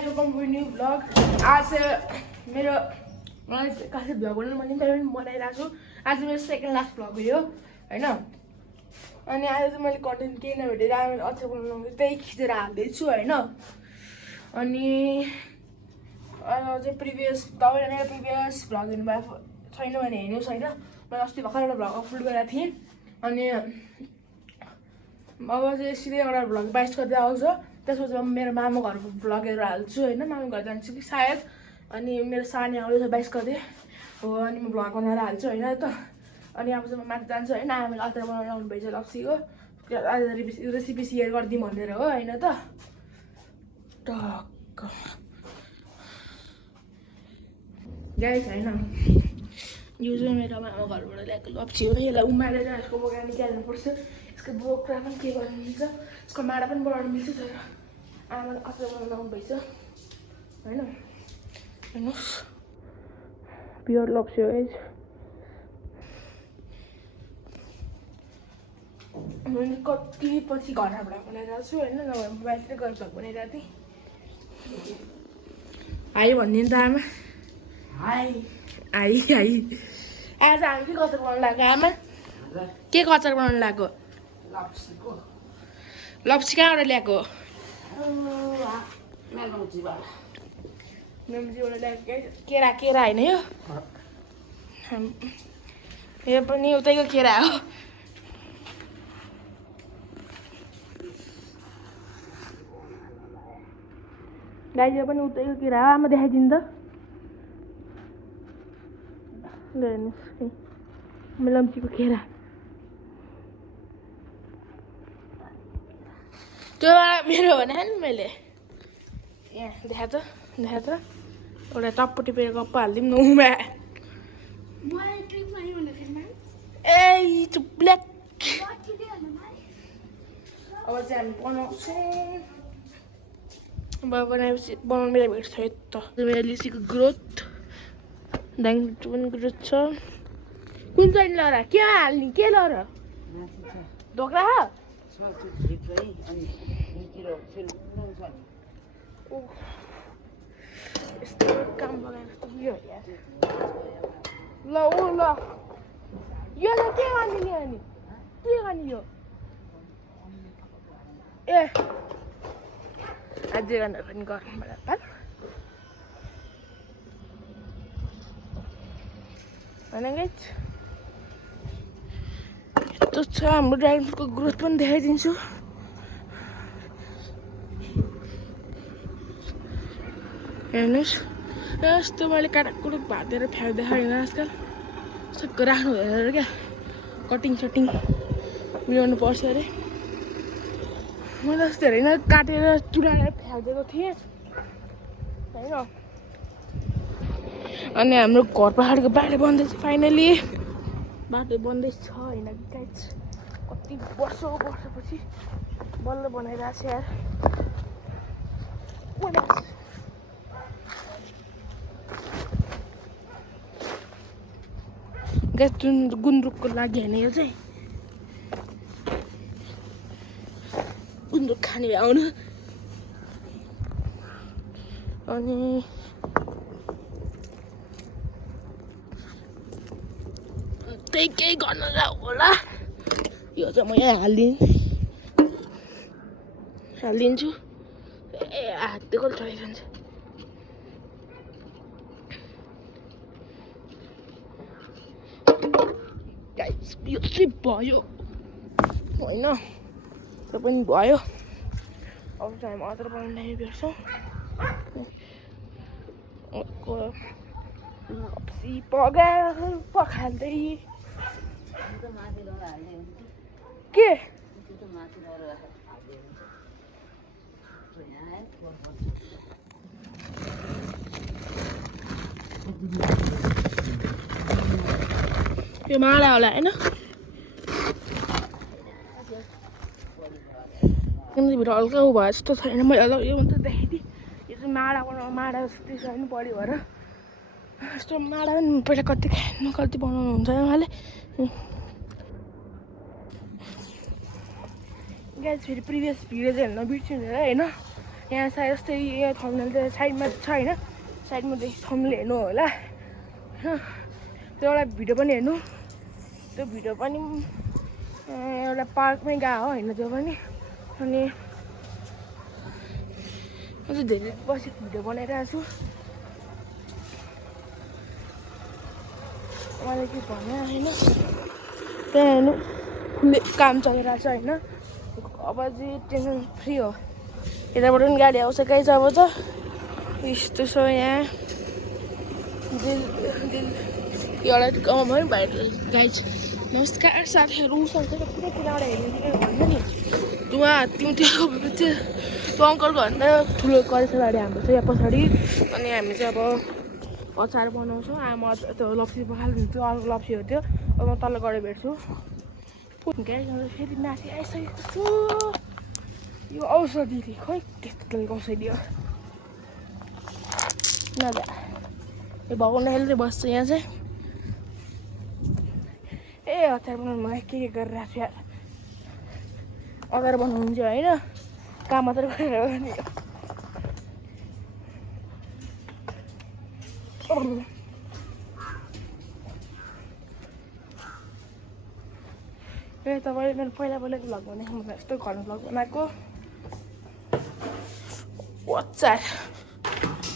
guys, welcome to a new vlog. आज मेरो मलाई कसै भ्लग गर्नु मन थियो पनि बनाइरहेको छु। आज मेरो सेकेन्ड लास्ट भ्लग हो यो हैन। अनि आज चाहिँ मैले कन्टेन्ट केही नभेटेर मैले अचार बनाउनु त्यही खिचेर हाल्दैछु हैन। अनि चाहिँ प्रिभियस तपाईले मेरो प्रिभियस भ्लग हेर्नु भएको छैन भने हेर्नुहोस् हैन। मैले अस्ति भर्खर एउटा भ्लग अपलोड गरेको थिएँ। अनि अब चाहिँ सिधै एउटा भ्लग 22 गते आउँछ। त्यसपछि म मेरो मामा घरको भ्लगहरू हाल्छु हैन। मामा घर जान्छु कि सायद। अनि मेरो सानी आउँदैछ 22 गते हो। अनि म भ्लग बनाएर हाल्छु हैन त। अनि अब चाहिँ म माथि जान्छु हैन। आमाले अचार बनाउन आउनु भएछ लप्सीको। आज रेसिपी सेयर गरिदिउँ भनेर हो हैन त। टक्क गाइस हैन। यो चाहिँ मेरो मामा घरबाट ल्याएको लप्सी हो। यसलाई उमालेर यसको बोका निकाल्नुपर्छ। यसको बोक्रा पनि के गर्नु मिल्छ। यसको माडा पनि बनाउनु मिल्छ तर आमाले अचार बनाउन आउनु भएछ हैन। हेर्नुहोस् प्योर लप्सी हो गाइस। मैले कति पछि घरमा भ्लग बनाइरहेको छु हैन। नभए बाहिरतिर गएर भ्लग बनाइरहेको थिएँ। हाई भन्ने त आमा। High high high. आज हामी के अचार बनाउनु लाग्यो आमा? के अचार बनाउनु लाग्यो? लप्सीको। लप्सी कहाँबाट ल्याएको? मेलम्चीबाट ल्याएको। केरा केरा होइन यो? यो पनि उतैको केरा हो। गाई यो पनि उतैको केरा हो। आमा देखाइदिनु त। ल हेर्नुहोस् मेलम्चीको केरा। त्यो मेरो भने नि मैले यहाँ देखा त एउटा टप्पो टिपेर कप्पो हालिदिउँ न उमा। ए ब्ल्याक। अब चाहिँ हामी बनाउँछौँ। बनाएपछि बनाउनु मेरो भेट्छ त। मेरो लिचीको ग्रोथ दाङको पनि ग्रोथ छ। कुन चाहिँ ल र के हाल्ने के ल र ढोक्रा हो? यस्तो काम लगाएर यो यार। ल ऊ ल यो चाहिँ के गर्ने नि? अनि के गर्ने यो? ए अझै गर्नु पनि गर्नु मलाई होइन गाइस। यस्तो छ हाम्रो ड्रागन फ्रुटको ग्रोथ पनि देखाइदिन्छु। हेर्नुहोस् यस्तो मैले काटाकुटुक भाँतेर फ्याँक्दै होइन आजकल। सबको राख्नु हुँदैन क्या। कटिङ सटिङ मिलाउनु पर्छ अरे। मैले अस्ति होइन काटेर चुडाएर फ्याँकिदिएको थिएँ होइन। अनि हाम्रो घर पहाडको बाटो बन्दैछ फाइनली। बाटो बन्दैछ होइन गाइस। कति वर्षपछि बल्ल बनाइरहेको छ यार। गाइस गुन्द्रुकको लागि होइन यो चाहिँ। गुन्द्रुक खाने आउनु। अनि त्यही केही गर्न होला। यो चाहिँ म यहाँ हालिदिन्छु। ए हातले कल चढिरहन्छ। गाइस यो चाहिँ भयो होइन। त्यो पनि भयो। अब चाहिँ हामी अचार बनाउन भेट्छौँ। लप्सी पखाल्दै के यो माडा होला होइन। भित्र हल्का उ भयो जस्तो छैन। मैले होला यो त देखाइदिएँ। यो चाहिँ माडा जस्तै छ नि बढी भएर। यस्तो माडा पनि पहिला कति बनाउनु हुन्छ उहाँले। गाइस फेरि प्रिभियस भिडियो चाहिँ हेर्न बिर्सिनु होइन। यहाँ सायद जस्तै यो थम्बनेल त साइडमा छ होइन साइडमा थम्बनेल हेर्नु होला होइन त्यो एउटा भिडियो पनि हेर्नु त्यो भिडियो पनि एउटा पार्कमै गएको होइन त्यो पनि अनि अझै धेरै पछि भिडियो बनाइरहेको छु मैले के भने होइन त्यहाँ हेर्नु फुल्ले काम चलिरहेको छ होइन अब चाहिँ टेन्सन फ्री हो यताबाट पनि गाडी आउँछ कहीँ छ अब त यस्तो छ यहाँ एउटा गाउँमा पनि भाइ गाइज नमस्कार साथीहरू सबैले पुरा पुराबाट हेर्नु भन्छ नि त्यो अङ्कलको भन्दा ठुलो कलेज गाडी हाम्रो चाहिँ यहाँ पछाडि अनि हामी चाहिँ अब अचार बनाउँछौँ आमा त्यो लप्सी पखालिदिन्छु अर्को लप्सी हो त्यो अब म तल गएर भेट्छु गाइज फेरि माथि आइसकेको छु यो औषधीले खोइ त्यस्तो औषधी हो नजा यो भगवान् खेल्दै बस्छु यहाँ चाहिँ ए अचार बनाउनु मलाई के गरिरहेको छु यार अचार बनाउनु चाहिँ होइन काम मात्रै गरेर नि ए तपाईँले मेरो पहिलाको भ्लग बनाएको मलाई यस्तो घरमा भ्लग बनाएको अचार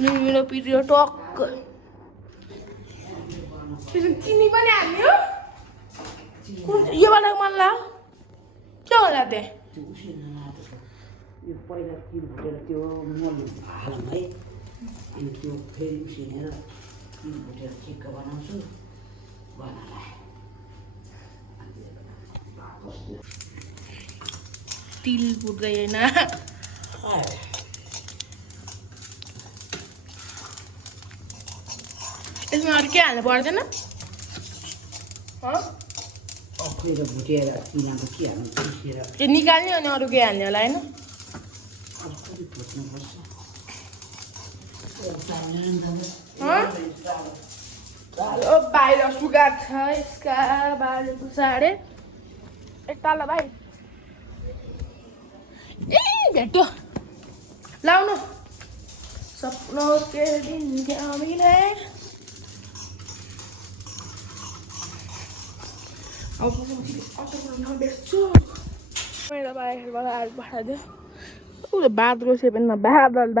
निलो पिरियो टक्क चिनी पनि हाल्ने हो योबाट मन लाग्यो के होला त्यहाँ पहिला तिल भुटेर त्यो मल हालौँ है अनि त्यो फेरि उसिनेर तिल भुटेर चिक्क बनाउँछु तिल भुट्दैन यसमा अरू के हाल्नु पर्दैन पहिला भुटेर तिलाको के हाल्नु पिसेर यो निकाल्ने अनि अरू के हाल्ने होला होइन बाहिर सुगाएको छ यसका बाहिरको साडे एकताल भाइ ए भेट्यो लाउनु सपनों के दिन क्या मिले अब अटो बेच्छु मेरो बाहिरबाट आएर पठाइदियो उसले बादलको सेपेनमा बादल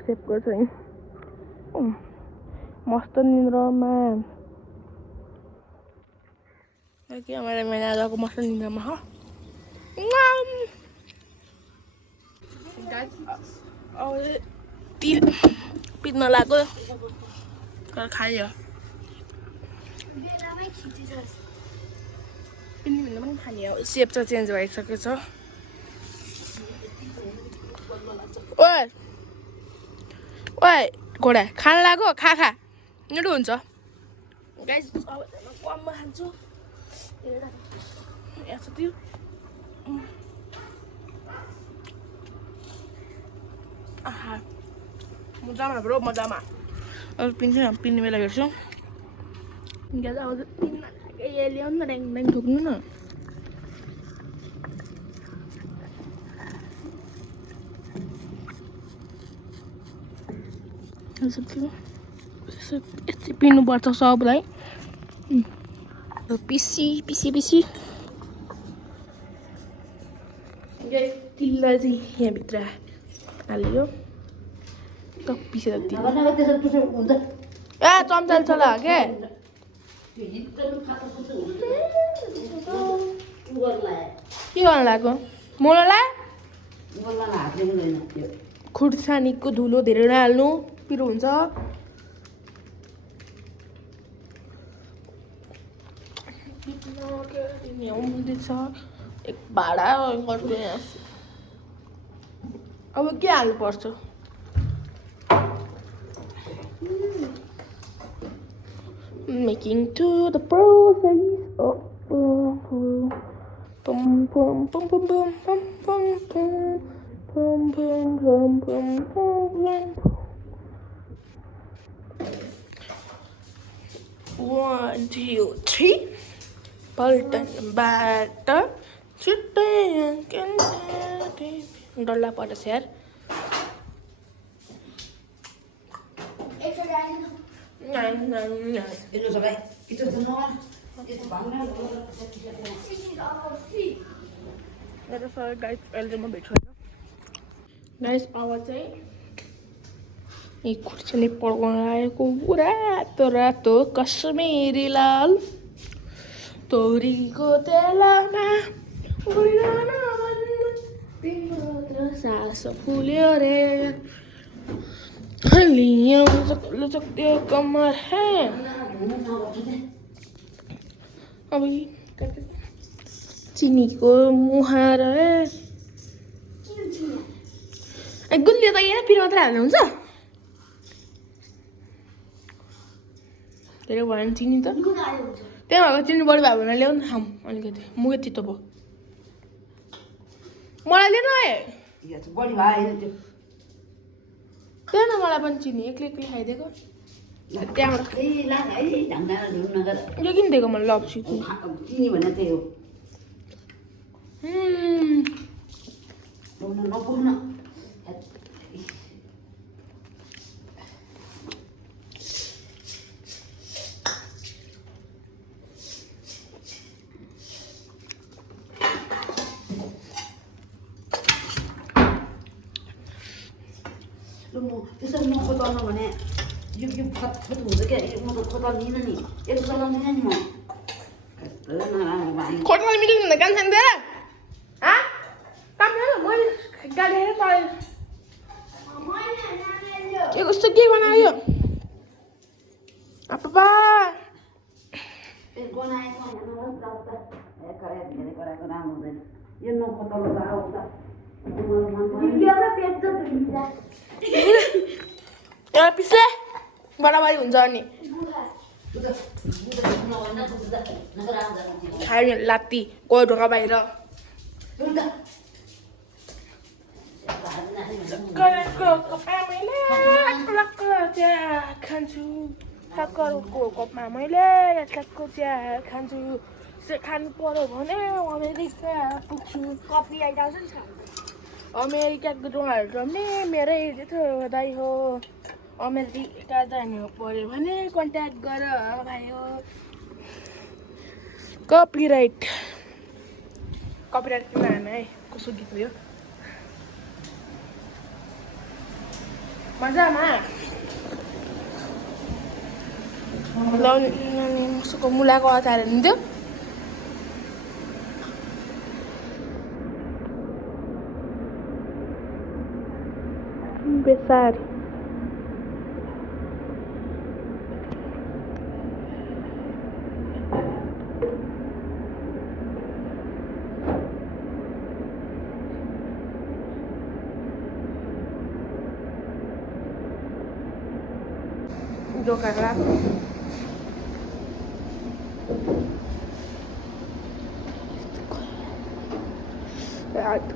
सेपको छ नि मस्त निन्द्रामा के मेरो मेनाको मस्त निन्द्रामा हो अब तिल पिट्न लाग्यो तर खायो पिन्ने भन्दा पनि खाने हो सेप चाहिँ चेन्ज भइसकेको छ ओए ओए घोडा खान लाग्यो खा मिठो हुन्छ गाइस अब कममा खान्छु यहाँ छ त्यो आहा मजामा ब्रो मजामा अब पिन्ने बेला हेर्छु ग्यास अब पिन्न ल्याउनु न ड्याङ ठोक्नु न यति पिन्नुपर्छ सबलाई पिसी तिललाई चाहिँ यहाँभित्र हाल्यो पिसेर तिल ए चम्चा चला क्या के गर्नु लाग्यो मोलालाई खुर्सानीको धुलो धेरै नहाल्नु पिरो हुन्छ एक भाडा अब के हाल्नु पर्छ making to the process of pum pum pum pum pum pum pum pum pum pum pum pum 1 2 3 Pulton batter डल्ला पर्छ यार Itu sampai itu semua itu bangun guys अहिले म भेट्छु होइन गाइस अब चाहिँ यी खुर्सानी पड्काउन आएको रातो रातो कश्मीरी लाल तोरीको तेलमा उड्न भन्नु तिम्रो त सास फुल्यो रे लियौँ लचक त्यो कम्मर है अब चिनीको मुहार गुलियो त यहाँ पिरो मात्रै हाल्नु हुन्छ धेरै भयो नि चिनी त त्यही भएको चिनी बढी भयो भने ल्याउनु खाऊँ अलिकति मुखै तितो भयो मलाई लिएन आए बढी भयो त्यो त्यही न मलाई पनि चिनी एक्लै एक्लै खाइदिएको त्यहाँबाट यो किन दिएको मलाई लप्सी चिनी भने त्यही हो नपुग्न त्यसरी नखोताल्नु भने यो फतफत हुन्छ क्या म त खोताल्दिनँ नि यस्तो चलाउँदिनँ नि म खोट्न मिल्दैन काम छैन तेरा काम छैन मैले गाडी हेरेर पाएँ यो कस्तो के बनायो पापा यो नखोताल्नु त आउँछ एउटा पिस्ले बराबरी हुन्छ अनि खायो नि लात्ती कोही ढोका बाहिर चिया खान्छु सक्करको कपमा मैले यसको चिया खान्छु खानु पर्यो भने अमेरिका पुग्छु कफी आइरहेको छ नि अमेरिकाको डोङाहरू रम्ने मेरै जेठो दाइ हो अमेरिका जानु पर्यो भने कन्ट्याक्ट गर भाइ हो कपिराइट किन हाने है कसो गीत हो यो मजामा लाउने मसुको मुलाको अचार हुन्थ्यो बेसार जोकाला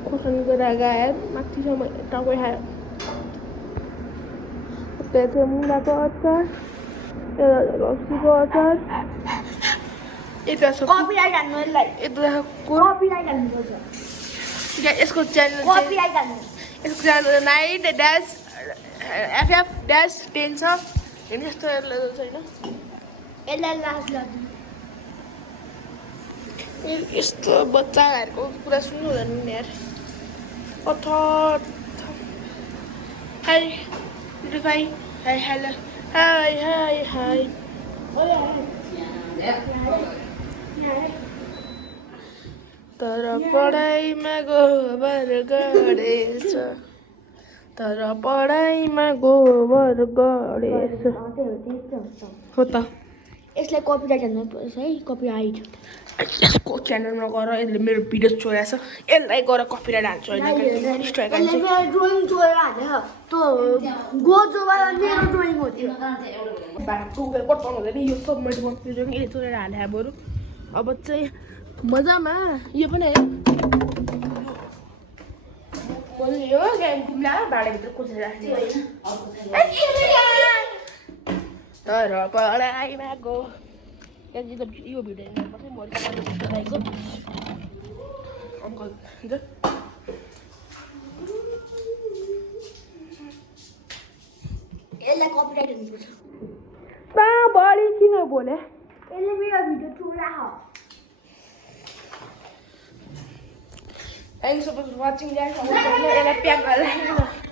खुर्सानी गएर माथिसम्म टाउकै खायो त्यहाँ मुलाको अचार लप्सीको अचार यसको channel night dash FF dash 10 छ हेर्नु यस्तो छैन यस्तो बच्चाहरूको कुरा सुन्नु हुँदैन नि यार अथर हाई भाइ hi hello hi high high तर पढाइमा गोबर गढेछ हो त यसलाई कपिराइट हाल्नु पर्छ है कपिराइट यसको च्यानलमा गएर यसले मेरो भिडियो चोरेछ यसलाई गएर कपिराइट हाल्छु होइन ड्रइङ चोरेर हाल्छ त्यो गोजोबाट मेरो ड्रइङ हो त्यो गुगल पठाउनु हुँदैन यो सब मैले यसले चोरेर हाले बरु अब चाहिँ मजामा यो पनि यो तिमीलाई भाँडाभित्र कोसेर राख्ने तर पढाइमा गो यो भिडियो हेर्नुपर्छ मरिको अङ्कल यसलाई कपिराइट हुनुपर्छ बा बढी किन बोले यसले मेरो भिडियो थ्रु राख थ्याङ्क्स फर वाचिङ गाइस यसलाई प्याक गरेर